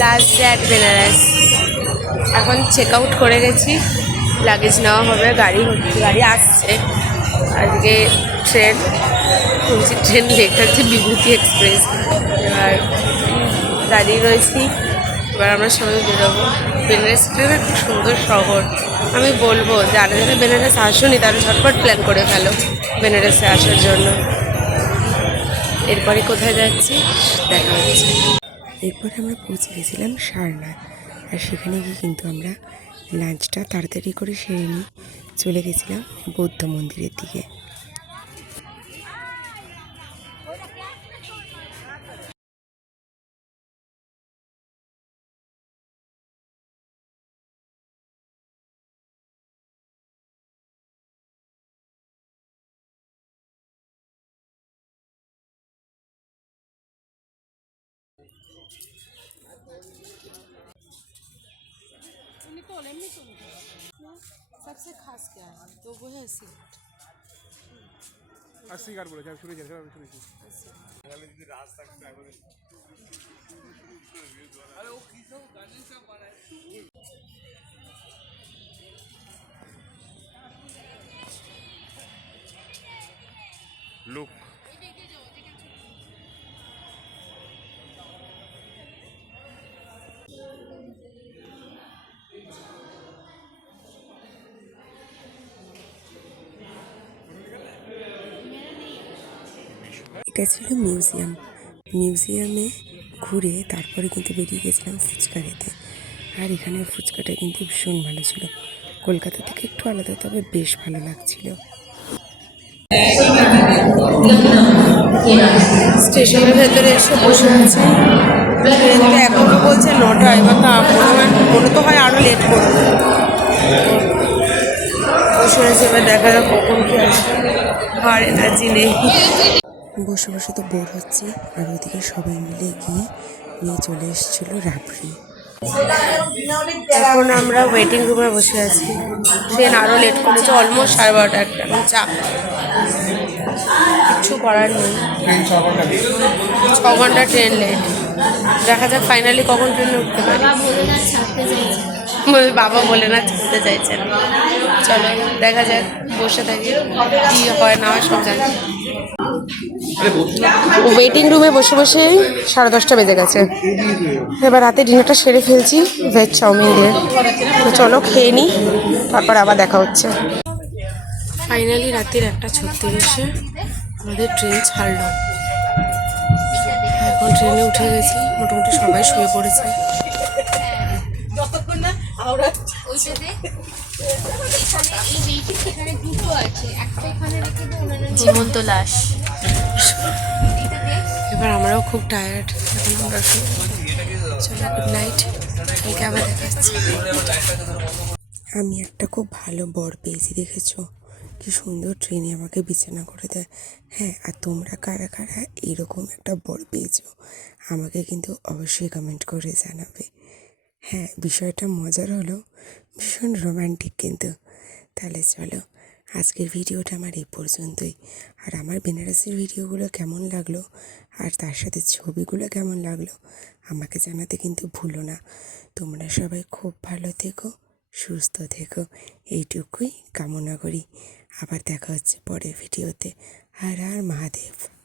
Last day Benaras এখন check out করে গেছি। লাগেজ নেওয়া হবে, গাড়ি গাড়ি আসছে। আজকে ট্রেন শুনছি ট্রেন লেট হচ্ছে, বিভূতি এক্সপ্রেস এবার দাঁড়িয়ে রয়েছি। এবার আমরা সবাই বেরোবো বেনারস ট্রেন খুব সুন্দর শহর। আমি বলব, যারা যারা বেনারস আসুনি, তারা ঝটপট প্ল্যান করে ফেলো বেনারসে আসার জন্য। এরপরে কোথায় যাচ্ছি, দেখা হচ্ছে। এরপর আমরা পৌঁছে গেছিলাম সারনাথ আর সেখানে গিয়ে কিন্তু আমরা লাঞ্চটা তাড়াতাড়ি করে সেরে নিয়ে চলে গেছিলাম বৌদ্ধ মন্দিরের দিকে। सबसे खास क्या है तो वो है सिगरेट আর সিগার বলেছে আমি শুনেছি আমি শুনেছি লুক এটা ছিল মিউজিয়াম। মিউজিয়ামে ঘুরে তারপরে কিন্তু বেরিয়ে গেছিলাম ফুচকা খেতে আর এখানে ফুচকাটা কিন্তু ভীষণ ভালো ছিল। কলকাতা থেকে একটু আলাদা, তবে বেশ ভালো লাগছিল। স্টেশনের ভেতরে এসে বসে আছে। ট্রেন তো এখনও বলছে নটা, এবার তো মনে তো হয় আরও লেট করবে। বসে রয়েছে, এবার দেখা যাক কখন কি আসে। আর এনার্জি নেই। বসে বসে তো বোর হচ্ছে আর ওদিকে সবাই মিলে গিয়ে নিয়ে চলে এসেছিল রাবড়ি। এখন আমরা ওয়েটিং রুমে বসে আছি। ট্রেন আরও লেট করেছে অলমোস্ট সাড়ে বারোটা একটা। এখন চাপ কিচ্ছু করার নেই। ছ ঘণ্টা ট্রেন লেট দেখা যাক ফাইনালি কখন ট্রেনে উঠতে পারি। বাবা বলে না, ছাড়তে চাইছেন চলো, দেখা যাক, বসে থাকি। কি হয় না হয় সব জানি। ওয়েটিং রুমে বসে বসে সাড়ে দশটা বেজে গেছে। এবার রাতে ডিনারটা সেরে ফেলছি ভেজ চাউমিন দিয়ে। তো চলো খেয়ে নিই তারপর আবার দেখা হচ্ছে। ফাইনালি রাতের একটা ছত্রিশে আমাদের ট্রেন ছাড়লো। এখন ট্রেনে উঠে গেছি মোটামুটি সবাই শুয়ে পড়েছে। ওইটাতে এখানে এই বেইটি এখানে দুটো আছে একটা এখানে রেখে দিই জীবন্ত লাশ এবার আমরাও খুব টায়ার্ড এখন আমরা চলো গুড নাইট আবার আমি একটা খুব ভালো বর পেয়েছি, দেখেছ? কি সুন্দর ট্রেনে আমাকে বিছানা করে দেয়। হ্যাঁ আর তোমরা কারা কারা এরকম একটা বর পেয়েছ, আমাকে কিন্তু অবশ্যই কমেন্ট করে জানাবে। হ্যাঁ বিষয়টা মজার হলো, ভীষণ রোম্যান্টিক কিন্তু। তাহলে চলো আজকের ভিডিওটা আমার এই পর্যন্তই। আর আমার বেনারসির ভিডিওগুলো কেমন লাগল? আর তার সাথে ছবিগুলো কেমন লাগল? আমাকে জানাতে কিন্তু ভুলো না। তোমরা সবাই খুব ভালো থেকো, সুস্থ থেকো। এইটুকুই কামনা করি। আবার দেখা হচ্ছে পরের ভিডিওতে। আর আর মহাদেব।